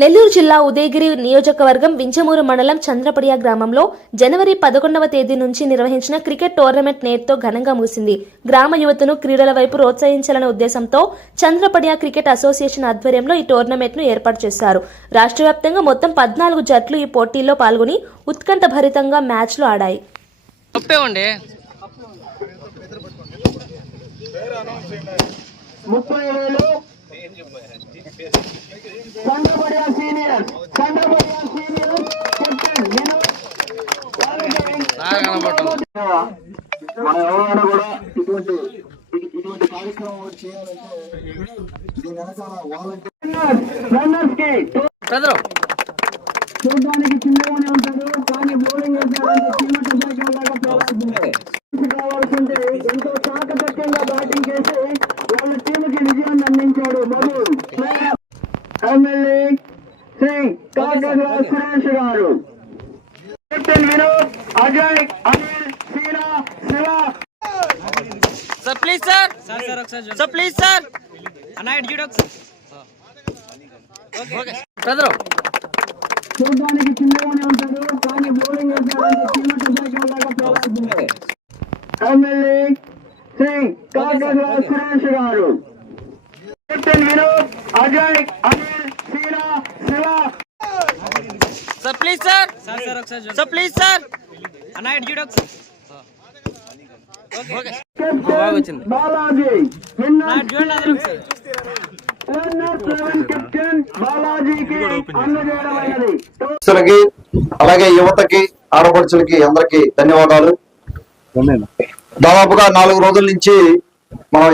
నెల్లూరు జిల్లా ఉదయగిరి నియోజకవర్గం వింజమూరు మండలం చంద్రపడియ గ్రామంలో జనవరి 11వ తేదీ నుంచి నిర్వహించిన క్రికెట్ టోర్నమెంట్ నేటితో ఘనంగా ముగిసింది. గ్రామ యువతను క్రీడల వైపు ప్రోత్సహించాలనే ఉద్దేశంతో చంద్రపడియ క్రికెట్ అసోసియేషన్ ఆధ్వర్యంలో ఈ టోర్నమెంట్ ను ఏర్పాటు చేశారు. రాష్ట్ర వ్యాప్తంగా మొత్తం 14 జట్లు ఈ పోటీల్లో పాల్గొని ఉత్కంఠభరితంగా మ్యాచ్లు ఆడాయి. చంద్రపడియ సీనియర్ కెప్టెన్ మన ఎవరైనా కూడా ఇటువంటి కార్యక్రమం చేయాలంటే దీని వెనకాల వాలంటీర్స్ కి చూడడానికి చిన్నగానే ఉంటారు, కానీ బౌలింగ్ వేసారంటే కావాల్సింటే ఎంతో చాకచక్యంగా బ్యాటింగ్ చేసి వాళ్ళ టీంకి విజయాన్ని అందించాడు ఎమ్మెల్యే శ్రీ కాకర్ల సురేష్ గారు. Captain Vinod, Ajay, Anil, Seena, Shiva. Sir please sir sir please sir చూడడానికి చిన్నగానే ఉంటారు, కానీ బౌలింగ్ వేసారంటే ఎమ్మెల్యే శ్రీ కాకర్ల సురేష్ గారు. Captain Vinod, Ajay, Anil, Seena, Shiva. Sir please sir sir please sir captain Balaji, captain బాలాజీకి అందజేయడమైనది. అలాగే యువతకి, ఆడపడుచులకి అందరికి ధన్యవాదాలు. దాదాపుగా 4 రోజుల నుంచి మనం